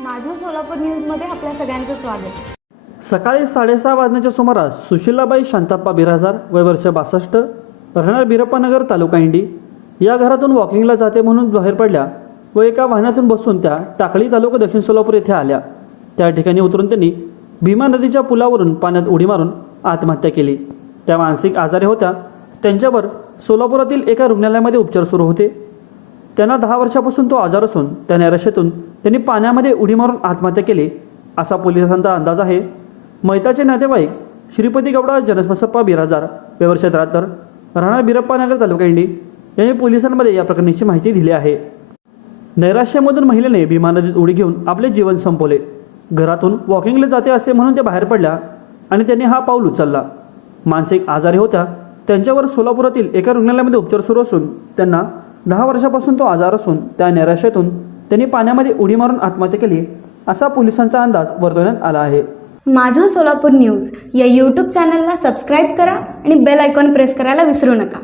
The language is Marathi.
माझं सोलापूर न्यूजमध्ये आपल्या सगळ्यांचं स्वागत. सकाळी साडेसहा वाजण्याच्या सुमारास सुशीलाबाई शांताप्पा बिराजार वय वर्ष बासष्ट राहणार बिरप्पानगर तालुका इंडी. या घरातून वॉकिंगला जाते म्हणून बाहेर पडल्या व एका वाहनातून बसून त्या टाकळी तालुका दक्षिण सोलापूर येथे आल्या. त्या ठिकाणी उतरून त्यांनी भीमा नदीच्या पुलावरून पाण्यात उडी मारून आत्महत्या केली. त्या मानसिक आजारी होत्या. त्यांच्यावर सोलापुरातील एका रुग्णालयामध्ये उपचार सुरू होते. त्यांना दहा वर्षापासून तो आजार असून त्या नैराश्यातून त्यांनी पाण्यामध्ये उडी मारून आत्महत्या केली. असा पोलिसांचा अंदाज आहे. मैताचे नातेवाईक श्रीपती गौडा जनसमसप्पा बिराजार व्यवर्ष त्र्याहत्तर राहणार बिरप्पानगर तालुका इंडी यांनी पोलिसांमध्ये या प्रकरणाची माहिती दिली आहे. नैराश्यामधून महिलेने भीमा नदीत उडी घेऊन आपले जीवन संपवले. घरातून वॉकिंगला जाते असे म्हणून त्या बाहेर पडल्या आणि त्यांनी हा पाऊल उचलला. मानसिक आजारी होत्या. त्यांच्यावर सोलापुरातील एका रुग्णालयामध्ये उपचार सुरू असून त्यांना दहा वर्षापासून तो आजार असून त्या निराशेतून त्यांनी पाण्यामध्ये उडी मारून आत्महत्या केली असा पोलिसांचा अंदाज वर्तवण्यात आला आहे. माझं सोलापूर न्यूज या यूट्यूब चॅनलला सबस्क्राईब करा आणि बेल आयकॉन प्रेस करायला विसरू नका.